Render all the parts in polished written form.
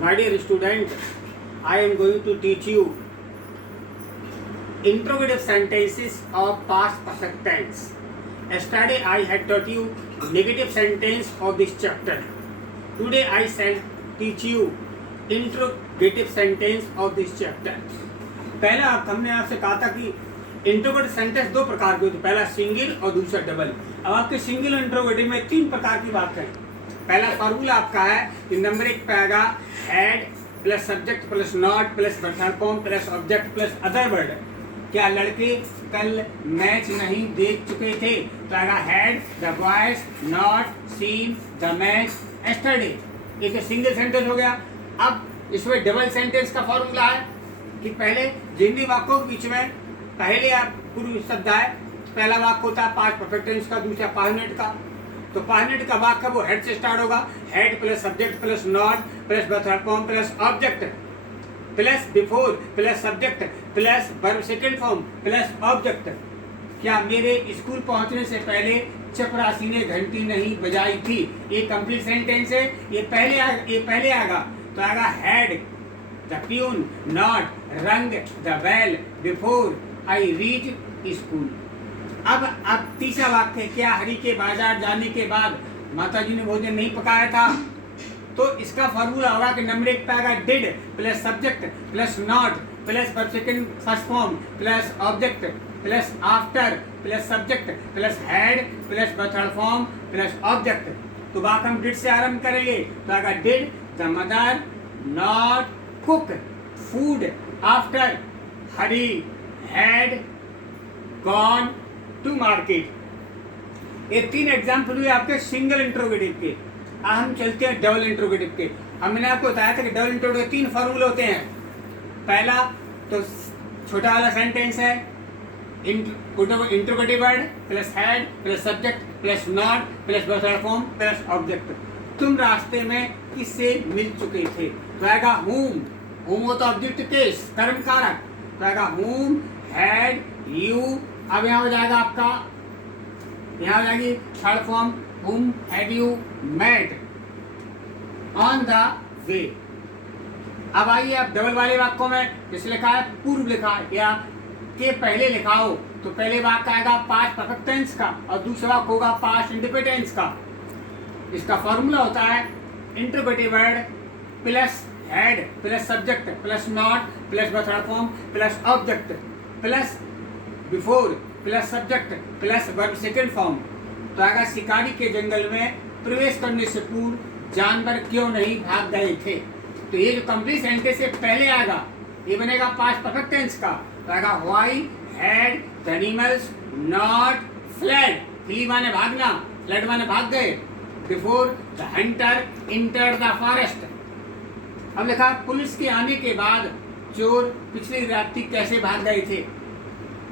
My dear student, I am going to teach you interrogative sentences of past perfect tense. Yesterday I had taught you negative sentence of this chapter. Today I shall teach you interrogative sentence of this chapter. पहला हमने आपसे कहा था कि interrogative sentence दो प्रकार के होते हैं, पहला सिंगल और दूसरा डबल। अब आपके सिंगल और इंट्रोगेटिव में तीन प्रकार की बात है। पहला फार्मूला आपका है कि नंबर एक पे आएगा had plus subject plus not plus verb form plus object plus other word. क्या लड़के कल मैच नहीं देख चुके थे? तो आएगा had the boys not seen the match yesterday. ये तो सिंगल सेंटेंस हो गया। अब इसमें डबल सेंटेंस का फॉर्मूला है कि पहले जिंदी वाक्यों के बीच में पहले आप पूर्व शब्द है। पहला वाक्य होता है पास्ट परफेक्ट टेंस का, दूसरा 5 मिनट का। तो 5 मिनट का वाक्य वो हेड से स्टार्ट होगा, head plus subject plus not plus verb form plus object plus before plus subject plus verb second form plus object. क्या मेरे स्कूल पहुंचने से पहले चपरासी ने घंटी नहीं बजाई थी? ये कंप्लीट सेंटेंस है। ये पहले आएगा तो आएगा had the peon not rung the bell before I reach school. अब तीसरा वाक्य, क्या हरि के बाजार जाने के बाद माताजी ने भोजन नहीं पकाया था? तो इसका फॉर्मूला होगा कि नंबर एक पे आएगा did plus subject plus not plus verb second first form plus object plus after plus subject plus had plus verb form plus object. तो वाक्य हम डिड से आरंभ करेंगे तो आएगा did the mother not cook food after Hari had gone to market. ये 3 example हुए आपके सिंगल इंट्रोगेटिव के। अब हम चलते हैं डबल इंट्रोगेटिव के। अब मैंने आपको बताया था कि डबल इंट्रोगेटिव 3 फॉर्मूले होते हैं। पहला तो छोटा वाला सेंटेंस है interrogative word plus had plus subject plus not plus verb form plus object. तुम रास्ते में किससे मिल चुके थे? तो आएगा whom हो तो ऑब्जेक्ट केस कर्म कारक। तो आएगा whom had you। अब यहाँ हो जाएगा आपका, यहाँ हो जाएगी third form whom had you met on the way। अब आइए आप डबल वाले वाक्यों में किस लिखा है? पूर्व लिखा है या के पहले लिखा हो तो पहले वाक्य आएगा पास्ट परफेक्ट टेंस का और दूसरा वाक्य होगा पास्ट इंडिफिनिट टेंस का। इसका फॉर्मूला होता है interrogative word plus had plus subject plus not plus verb form plus object plus before plus subject plus verb second form. तो आएगा शिकारी के जंगल में प्रवेश करने से पूर्व जानवर क्यों नहीं भाग गए थे? तो ये जो कंप्लीट सेंटेंस है पहले आएगा, ये बनेगा पास्ट परफेक्ट टेंस का। तो आएगा why had the animals not fled. Flee माने भागना, फ्लेड माने भाग गए। Before the hunter entered the forest. अब लिखा पुलिस के आने के बाद चोर पिछली रात्रि कैसे भाग गए थे?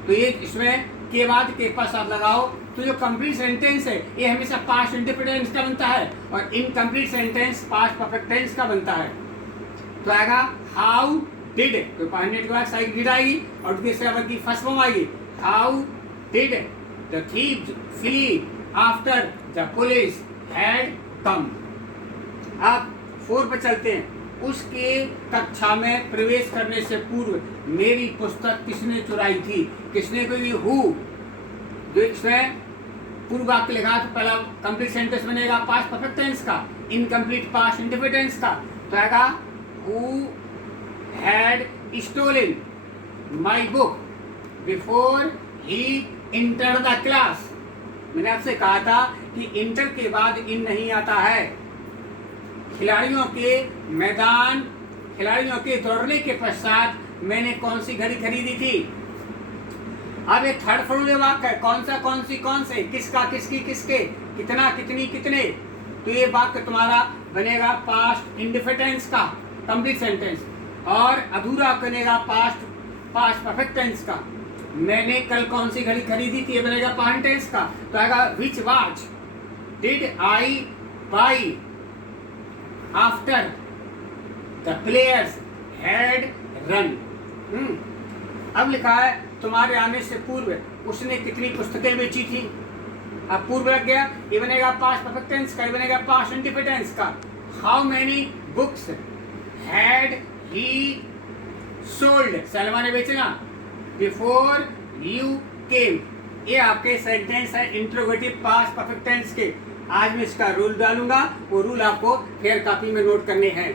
तो ये इसमें के बाद के पास आप लगाओ तो जो कंप्लीट सेंटेंस है ये हमेशा पास्ट इंडिफिनिट टेंस का बनता है और incomplete sentence past perfect tense का बनता है। तो आएगा हाउ डिड, तो 5 मिनट के बाद साइड डिड आएगी और दूसरे वर्ग की फर्स्ट फॉर्म आएगी। How did the thieves flee after the police had come. अब 4 पर चलते हैं। उसके कक्षा में प्रवेश करने से पूर्व मेरी पुस्तक किसने चुराई थी? किसने को? हु। जो इसमें पूर्व वाक्य लिखा तो पहला कंप्लीट सेंटेंस बनेगा पास्ट परफेक्ट टेंस का, इनकम्प्लीट पास्ट इंडिफिनिट टेंस का। तो आएगा who had stolen my book before he enter the class. मैंने आपसे कहा था कि इंटर के बाद इन नहीं आता है। खिलाड़ियों के दौड़ने के पश्चात मैंने कौन सी घड़ी खरीदी थी? अब एक थर्ड फॉर्मूले वाक्य है, कौन सा कौन सी कौन से, किसका किसकी किसके, कितना कितनी कितने। तो ये वाक्य तुम्हारा बनेगा पास्ट इंडिफिनिट टेंस का कंप्लीट सेंटेंस और अधूरा बनेगा पास्ट परफेक्ट टेंस का। मैंने कल कौन सी घड़ी खरीदी थी, ये बनेगा पास्ट टेंस का। तो आएगा which watch did I buy after the players had run. अब लिखा है तुम्हारे आने से पूर्व उसने कितनी पुस्तकें बेची थी? अब पूर्व लग गया, ये बनेगा पास्ट परफेक्ट टेंस का, ये बनेगा पास्ट इंडिफिनिट टेंस का। How many books had he sold, Salma ने बेचना, बिफोर यू केम। ये आपके सेंटेंस है इंट्रोगेटिव पास्ट परफेक्ट टेंस के। आज मैं इसका रूल डालूंगा, वो रूल आपको फेयर कॉपी में नोट करने हैं।